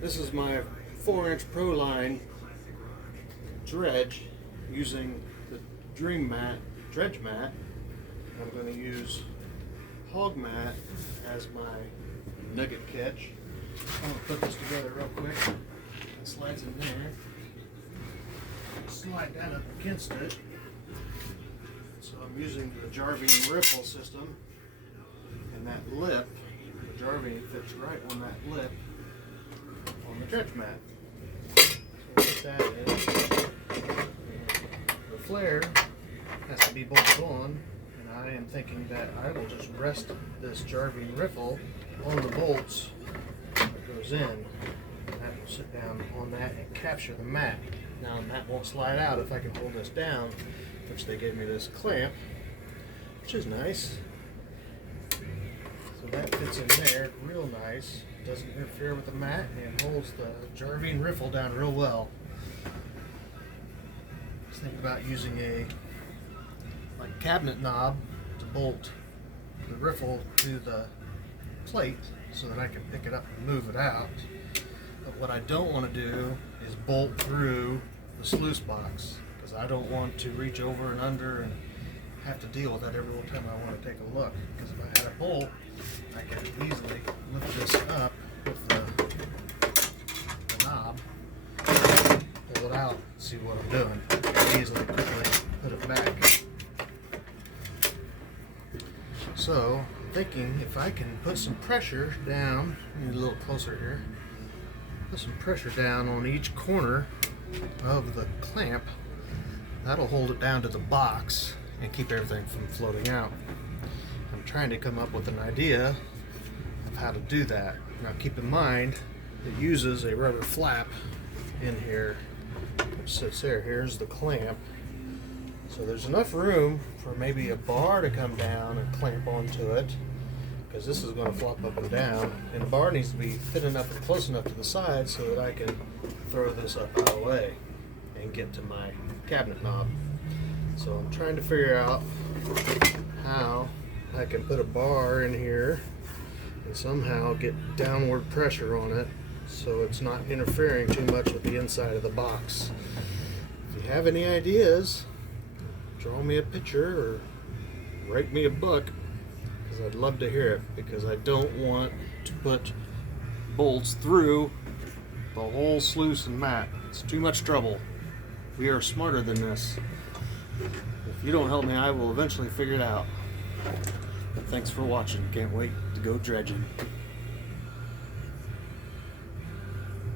This is my 4-inch Pro Line dredge using the dredge mat. I'm going to use hog mat as my nugget catch. I'm going to put this together real quick. It slides in there. Slide that up against it. So I'm using the Jarvine riffle system, and that lip, the Jarvine fits right on that lip on the dredge mat. So we'll put that in. The flare has to be bolted on, and I am thinking that I will just rest this Jarvine riffle on the bolts that goes in. And that will sit down on that and capture the mat. Now the mat won't slide out if I can hold this down, which they gave me this clamp, which is nice. So that fits in there real nice. Doesn't interfere with the mat and holds the Jarvine riffle down real well. Just think about using a cabinet knob to bolt the riffle to the plate so that I can pick it up and move it out. But what I don't want to do is bolt through the sluice box, because I don't want to reach over and under and have to deal with that every time I want to take a look. Because if I had a bolt, I could easily lift this up with the knob, pull it out, see what I'm doing. I can easily quickly put it back. So I'm thinking if I can put some pressure down, a little closer here, put some pressure down on each corner of the clamp, that'll hold it down to the box and keep everything from floating out. I'm trying to come up with an idea of how to do that. Now keep in mind, it uses a rubber flap in here, which sits there. Here's the clamp. So there's enough room for maybe a bar to come down and clamp onto it, because this is going to flop up and down, and the bar needs to be thin enough and close enough to the side so that I can throw this up out of the way and get to my cabinet knob. So I'm trying to figure out how I can put a bar in here and somehow get downward pressure on it so it's not interfering too much with the inside of the box. If you have any ideas, draw me a picture or write me a book, because I'd love to hear it, because I don't want to put bolts through the whole sluice and mat. It's too much trouble. We are smarter than this. If you don't help me, I will eventually figure it out. Thanks for watching. Can't wait to go dredging.